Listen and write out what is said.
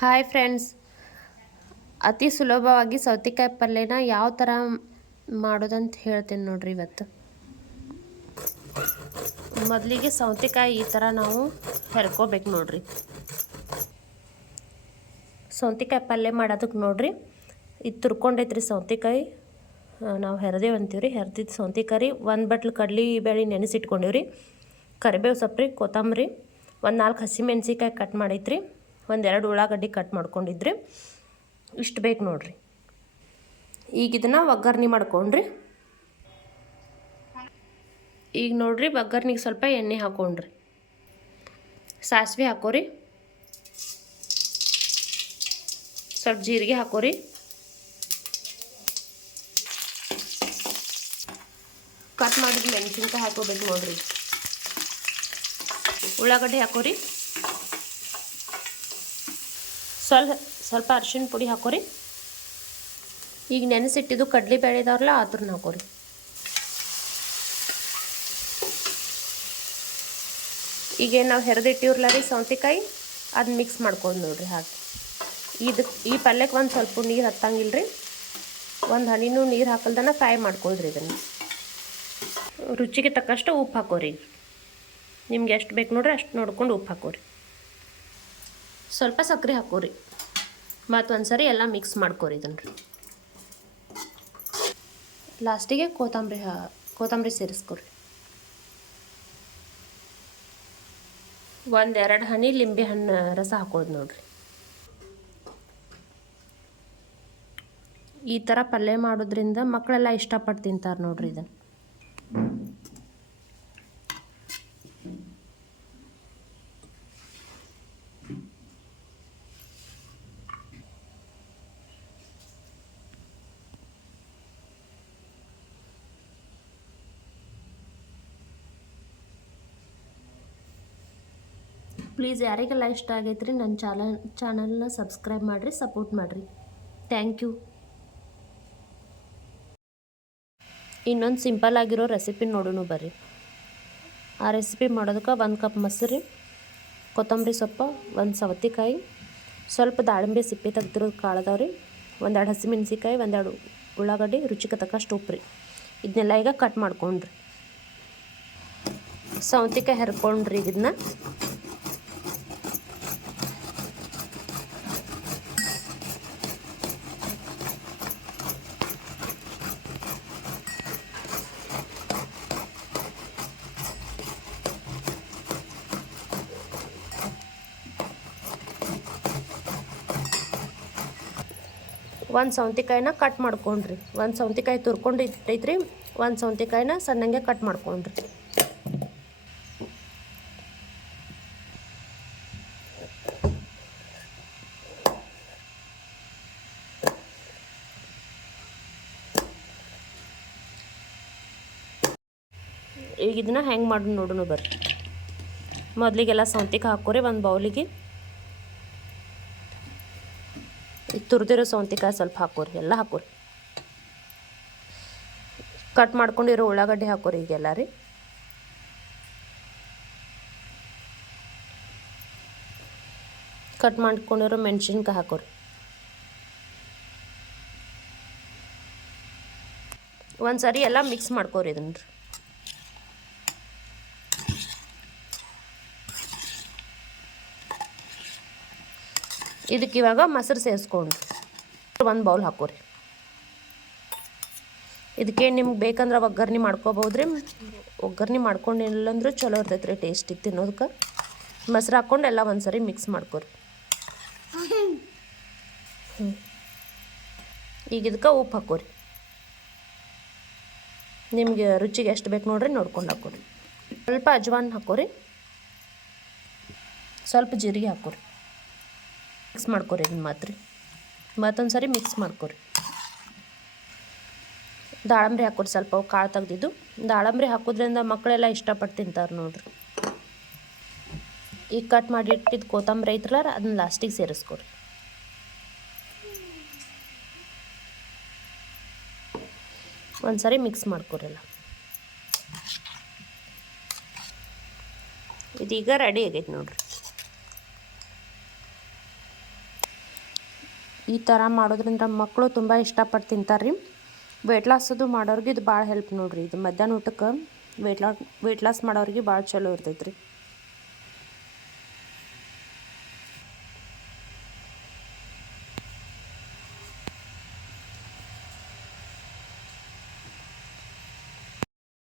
Hi friends, ಅತಿ ಸುಲಭವಾಗಿ ಸೌತೆಕಾಯಿ ಪಲ್ಯನ ಯಾವ ಥರ ಮಾಡೋದಂತ ಹೇಳ್ತೀನಿ ನೋಡ್ರಿ. ಇವತ್ತು ಮೊದಲಿಗೆ ಸೌತೆಕಾಯಿ ಈ ಥರ ನಾವು ಹೆರ್ಕೋಬೇಕು ನೋಡ್ರಿ. ಸೌತೆಕಾಯಿ ಪಲ್ಯ ಮಾಡೋದಕ್ಕೆ ನೋಡ್ರಿ, ಇದು ತುರ್ಕೊಂಡೈತ್ರಿ ಸೌತೆಕಾಯಿ. ನಾವು ಹೆರದೇವು ಅಂತೀವ್ರಿ. ಹೆರ್ದಿದ್ದು ಸೌತೆಕಾಯಿ ಒಂದು ಬಟ್ಲು ಕಡ್ಲಿ ಬೇಳೆ ನೆನೆಸಿಟ್ಕೊಂಡಿವ್ರಿ. ಕರಿಬೇವು ಸೊಪ್ಪು ರೀ, ಕೊತ್ತಂಬರಿ, ಒಂದು 4 ಹಸಿಮೆಣ್ಸಿಕಾಯಿ ಕಟ್ ಮಾಡೈತ್ರಿ, ಒಂದೆರಡು ಉಳ್ಳಾಗಡ್ಡಿ ಕಟ್ ಮಾಡ್ಕೊಂಡಿದ್ರಿ. ಇಷ್ಟು ಬೇಕು ನೋಡ್ರಿ. ಈಗ ಇದನ್ನು ಒಗ್ಗರ್ಣೆ ಮಾಡ್ಕೊಂಡ್ರಿ. ಈಗ ನೋಡ್ರಿ, ಒಗ್ಗರ್ಣಿಗೆ ಸ್ವಲ್ಪ ಎಣ್ಣೆ ಹಾಕೊಂಡ್ರಿ. ಸಾಸಿವೆ ಹಾಕೋರಿ, ಸ್ವಲ್ಪ ಜೀರಿಗೆ ಹಾಕೋರಿ, ಕಟ್ ಮಾಡಿದ ಮೆಣಸಿನ್ಕಾಯಿ ಹಾಕೋಬೇಕು ನೋಡ್ರಿ. ಉಳ್ಳಾಗಡ್ಡಿ ಹಾಕೋರಿ, ಸ್ವಲ್ಪ ಅರಿಶಿಣ ಪುಡಿ ಹಾಕೋರಿ. ಈಗ ನೆನೆಸಿಟ್ಟಿದ್ದು ಕಡ್ಲಿ ಬೇಳೆ ಇದಾವ್ರಲ್ಲ ಅದನ್ನ ಹಾಕೋರಿ. ಈಗ ನಾವು ಹೆರೆದಿಟ್ಟಿವ್ರಲ್ಲ ರೀ ಸೌತೆಕಾಯಿ, ಅದನ್ನ ಮಿಕ್ಸ್ ಮಾಡ್ಕೊಂಡು ನೋಡ್ರಿ. ಹಾಕಿ ಈ ಪಲ್ಯಕ್ಕೆ ಒಂದು ಸ್ವಲ್ಪ ನೀರು ಹತ್ತಂಗಿಲ್ಲ ರೀ. ಒಂದು ಹನಿನೂ ನೀರು ಹಾಕಲ್ದನ ಫ್ರೈ ಮಾಡ್ಕೊಳ್ರಿ. ಇದನ್ನು ರುಚಿಗೆ ತಕ್ಕಷ್ಟು ಉಪ್ಪು ಹಾಕೋರಿ. ನಿಮ್ಗೆ ಎಷ್ಟು ಬೇಕು ನೋಡ್ರಿ ಅಷ್ಟು ನೋಡ್ಕೊಂಡು ಉಪ್ಪು ಹಾಕೋರಿ. ಸ್ವಲ್ಪ ಸಕ್ಕರೆ ಹಾಕೋರಿ. ಮತ್ತೊಂದು ಸರಿ ಎಲ್ಲ ಮಿಕ್ಸ್ ಮಾಡ್ಕೋರಿ ಇದನ್ನು ರೀ. ಲಾಸ್ಟಿಗೆ ಕೊತ್ತಂಬರಿ ಸೇರಿಸ್ಕೊರಿ. ಒಂದೆರಡು ಹನಿ ಲಿಂಬೆ ಹಣ್ಣು ರಸ ಹಾಕೋದು ನೋಡ್ರಿ. ಈ ಥರ ಪಲ್ಯ ಮಾಡೋದ್ರಿಂದ ಮಕ್ಕಳೆಲ್ಲ ಇಷ್ಟಪಟ್ಟು ತಿಂತಾರೆ ನೋಡ್ರಿ. ಇದನ್ನು ಪ್ಲೀಸ್ ಯಾರಿಗೆಲ್ಲ ಇಷ್ಟ ಆಗೈತ್ರಿ ನನ್ನ ಚಾನಲ್ನ ಸಬ್ಸ್ಕ್ರೈಬ್ ಮಾಡಿರಿ, ಸಪೋರ್ಟ್ ಮಾಡಿರಿ. Thank you. ಇನ್ನೊಂದು ಸಿಂಪಲ್ ಆಗಿರೋ ರೆಸಿಪಿ ನೋಡೋಣ ಬರ್ರಿ. ಆ ರೆಸಿಪಿ ಮಾಡೋದಕ್ಕೆ 1 ಕಪ್ ಮೊಸರು, ಕೊತ್ತಂಬರಿ ಸೊಪ್ಪು, ಒಂದು ಸೌತೆಕಾಯಿ, ಸ್ವಲ್ಪ ದಾಳಿಂಬೆ ಸಿಪ್ಪೆ ತೆಗ್ದಿರೋದು ಕಾಳದವ್ರಿ, ಒಂದೆರಡು ಹಸಿಮೆಣ್ಸಿಕಾಯಿ, ಒಂದೆರಡು ಉಳ್ಳಾಗಡ್ಡಿ, ರುಚಿಗೆ ತಕ್ಕಷ್ಟು ಉಪ್ಪು ರೀ. ಇದನ್ನೆಲ್ಲ ಈಗ ಕಟ್ ಮಾಡ್ಕೊಂಡ್ರಿ. ಸೌತೆಕಾಯಿ ಹೆರ್ಕೊಂಡ್ರಿ. ಇದನ್ನ ಒಂದು ಸೌತೆಕಾಯಿನ ಕಟ್ ಮಾಡ್ಕೊಂಡ್ರಿ. ಒಂದು ಸೌತೆಕಾಯಿ ತುರ್ಕೊಂಡು ಇಟ್ಟೈತ್ರಿ, ಒಂದು ಸೌತೆಕಾಯಿನ ಸಣ್ಣಂಗೆ ಕಟ್ ಮಾಡ್ಕೊಂಡ್ರಿ. ಈಗ ಇದನ್ನ ಹೆಂಗೆ ಮಾಡೋದು ನೋಡೋಣ ಬರ್ರಿ. ಮೊದಲಿಗೆಲ್ಲ ಸೌತೆಕಾಯಿ ಹಾಕೋರಿ. ಒಂದು ಬೌಲಿಗೆ ತುರಿದಿರೋ ಸೌತೆಕಾಯಿ ಸ್ವಲ್ಪ ಹಾಕೋರಿ. ಎಲ್ಲ ಹಾಕೋರಿ. ಕಟ್ ಮಾಡ್ಕೊಂಡಿರೋ ಉಳ್ಳಾಗಡ್ಡಿ ಹಾಕೋರಿ. ಈಗೆಲ್ಲ ರೀ ಕಟ್ ಮಾಡ್ಕೊಂಡಿರೋ ಮೆಣಸಿನ್ಕಾಯಿ ಹಾಕೋರಿ. ಒಂದು ಸರಿ ಎಲ್ಲ ಮಿಕ್ಸ್ ಮಾಡ್ಕೋರಿ ಇದನ್ನ ರೀ. ಇದಕ್ಕೆ ಇವಾಗ ಮೊಸರು ಸೇರಿಸ್ಕೊಂಡು ಒಂದು ಬೌಲ್ ಹಾಕೋರಿ. ಇದಕ್ಕೆ ನಿಮ್ಗೆ ಬೇಕಂದ್ರೆ ಒಗ್ಗರ್ಣೆ ಮಾಡ್ಕೋಬೋದ್ರಿ. ಒಗ್ಗರ್ಣೆ ಮಾಡ್ಕೊಂಡಿಲ್ಲಂದ್ರೂ ಚಲೋ ಇರ್ತೈತೆ ರೀ ಟೇಸ್ಟ್ ಇತ್ತು ತಿನ್ನೋದಕ್ಕೆ. ಮೊಸರು ಹಾಕ್ಕೊಂಡು ಎಲ್ಲ ಒಂದು ಸರಿ ಮಿಕ್ಸ್ ಮಾಡ್ಕೋರಿ. ಈಗ ಇದಕ್ಕೆ ಉಪ್ಪು ಹಾಕೋರಿ. ನಿಮಗೆ ರುಚಿಗೆ ಎಷ್ಟು ಬೇಕು ನೋಡ್ರಿ ನೋಡ್ಕೊಂಡು ಹಾಕೋರಿ. ಸ್ವಲ್ಪ ಅಜ್ವಾನ್ ಹಾಕೋರಿ, ಸ್ವಲ್ಪ ಜೀರಿಗೆ ಹಾಕೋರಿ. ಮಿಕ್ಸ್ ಮಾಡ್ಕೊರಿ. ಇದನ್ನ ಮತ್ತೊಂದು ಸರಿ ಮಿಕ್ಸ್ ಮಾಡ್ಕೊರಿ. ದಾಳಂಬ್ರಿ ಹಾಕೋರಿ. ಸ್ವಲ್ಪ ಕಾಳು ತೆಗ್ದಿದ್ದು ದಾಳಂಬ್ರಿ ಹಾಕೋದ್ರಿಂದ ಮಕ್ಕಳೆಲ್ಲ ಇಷ್ಟಪಟ್ಟು ತಿಂತಾರೆ ನೋಡ್ರಿ. ಈಗ ಕಟ್ ಮಾಡಿ ಇಟ್ಟಿದ್ದು ಕೊತ್ತಂಬರಿ ಐತ್ರಲ್ಲ ಅದನ್ನ ಲಾಸ್ಟಿಗೆ ಸೇರಿಸ್ಕೊರಿ. ಒಂದು ಸರಿ ಮಿಕ್ಸ್ ಮಾಡ್ಕೊರಲ್ಲ. ಇದೀಗ ರೆಡಿ ಆಗೈತೆ ನೋಡ್ರಿ. ಈ ಥರ ಮಾಡೋದ್ರಿಂದ ಮಕ್ಕಳು ತುಂಬ ಇಷ್ಟಪಟ್ಟು ತಿಂತಾರೆ ರೀ. ವೆಯ್ಟ್ ಲಾಸದು ಮಾಡೋರಿಗೆ ಇದು ಭಾಳ ಹೆಲ್ಪ್ ನೋಡಿರಿ. ಇದು ಮಧ್ಯಾಹ್ನ ಊಟಕ್ಕೆ ವೆಯ್ಟ್ ಲಾಸ್ ಮಾಡೋರಿಗೆ ಭಾಳ ಚಲೋ ಇರ್ತೈತೆ ರೀ.